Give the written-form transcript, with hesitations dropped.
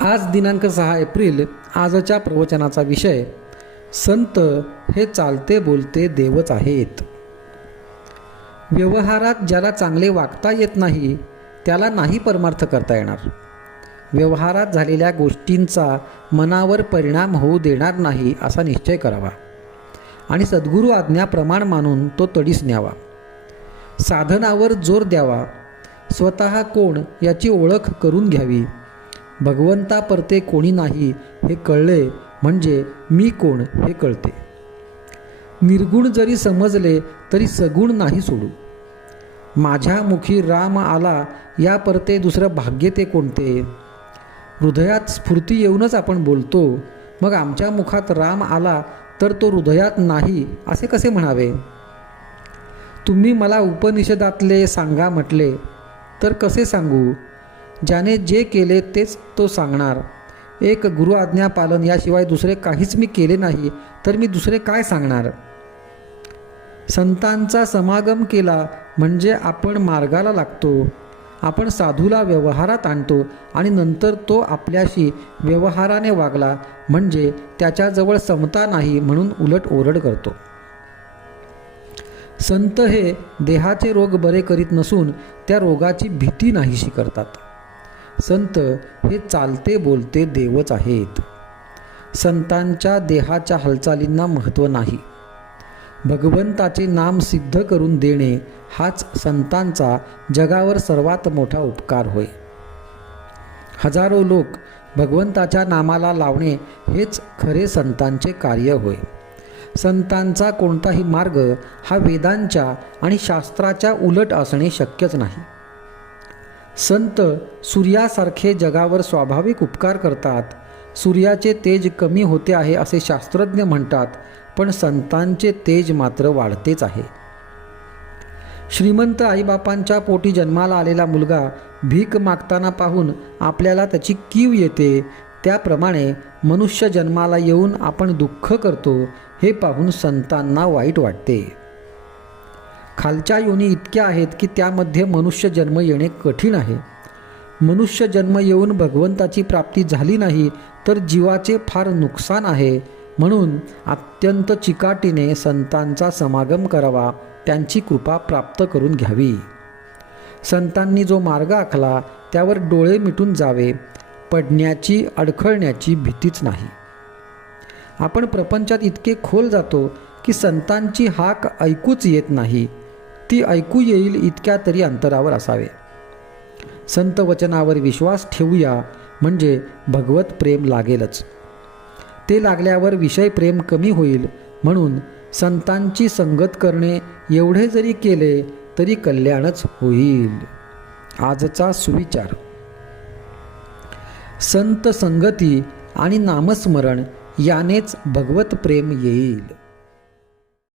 आज दिनांक 6 एप्रिल. आजच्या प्रवचनाचा विषय संत हे चालते बोलते देवच आहेत. व्यवहारात ज्याला चांगले वागता येत नाही त्याला नाही परमार्थ करता येणार. व्यवहारात झालेल्या गोष्टींचा मनावर परिणाम होऊ देणार नाही असा निश्चय करावा आणि सद्गुरू आज्ञा प्रमाण मानून तो तडीस न्यावा. साधनावर जोर द्यावा. स्वतः कोण याची ओळख करून घ्यावी. भगवंता परते कोणी नाही हे कळले म्हणजे मी कोण हे कळते. निर्गुण जरी समजले तरी सगुण नाही सोडू. माझ्या मुखी राम आला या परते दुसरं भाग्य ते कोणते. हृदयात स्फूर्ती येऊनच आपण बोलतो, मग आमच्या मुखात राम आला तर तो हृदयात नाही असे कसे म्हणावे. तुम्ही मला उपनिषदातले सांगा म्हटले तर कसे सांगू. ज्याने जे केले तेच तो सांगणार. एक गुरु आज्ञा पालन याशिवाय दुसरे काहीच मी केले नाही तर मी दुसरे काय सांगणार. संतांचा समागम केला म्हणजे आपण मार्गाला लागतो. आपण साधूला व्यवहारात आणतो आणि नंतर तो आपल्याशी व्यवहाराने वागला म्हणजे त्याच्याजवळ समता नाही म्हणून उलट ओरड करतो. संत हे देहाचे रोग बरे करीत नसून त्या रोगाची भीती नाहीशी करतात. संत हे चालते बोलते देवच आहेत. संतांच्या देहाच्या हालचालींना महत्त्व नाही. भगवंताचे नाम सिद्ध करून देणे हाच संतांचा जगावर सर्वात मोठा उपकार होय. हजारो लोक भगवंताच्या नामाला लावणे हेच खरे संतांचे कार्य होय. संतांचा कोणताही मार्ग हा वेदांच्या आणि शास्त्राच्या उलट असणे शक्यच नाही. संत सूर्यासारखे जगावर स्वाभाविक उपकार करतात. सूर्याचे तेज कमी होते आहे असे शास्त्रज्ञ म्हणतात, पण संतांचे तेज मात्र वाढतेच आहे. श्रीमंत आईबापांच्या पोटी जन्माला आलेला मुलगा भीक मागताना पाहून आपल्याला त्याची कीव येते, त्याप्रमाणे मनुष्य जन्माला येऊन आपण दुःख करतो हे पाहून संतांना वाईट वाटते. खालच्या योनी इतक्या आहेत की त्यामध्ये मनुष्य जन्म येणे कठीण आहे. मनुष्य जन्म येऊन भगवंताची प्राप्ती झाली नाही तर जीवाचे फार नुकसान आहे. म्हणून अत्यंत चिकाटीने संतांचा समागम करावा, त्यांची कृपा प्राप्त करून घ्यावी. संतांनी जो मार्ग आखला त्यावर डोळे मिटून जावे. पडण्याची अडखळण्याची भीतीच नाही. आपण प्रपंचात इतके खोल जातो की संतांची हाक ऐकूच येत नाही. ती ऐकू येईल इतक्या तरी अंतरावर असावे. संत वचनावर विश्वास ठेवूया म्हणजे भगवत प्रेम लागेलच. ते लागल्यावर विषय प्रेम कमी होईल. म्हणून संतांची संगत करणे एवढे जरी केले तरी कल्याणच होईल. आजचा सुविचार. संत संगती आणि नामस्मरण यानेच भगवत प्रेम येईल.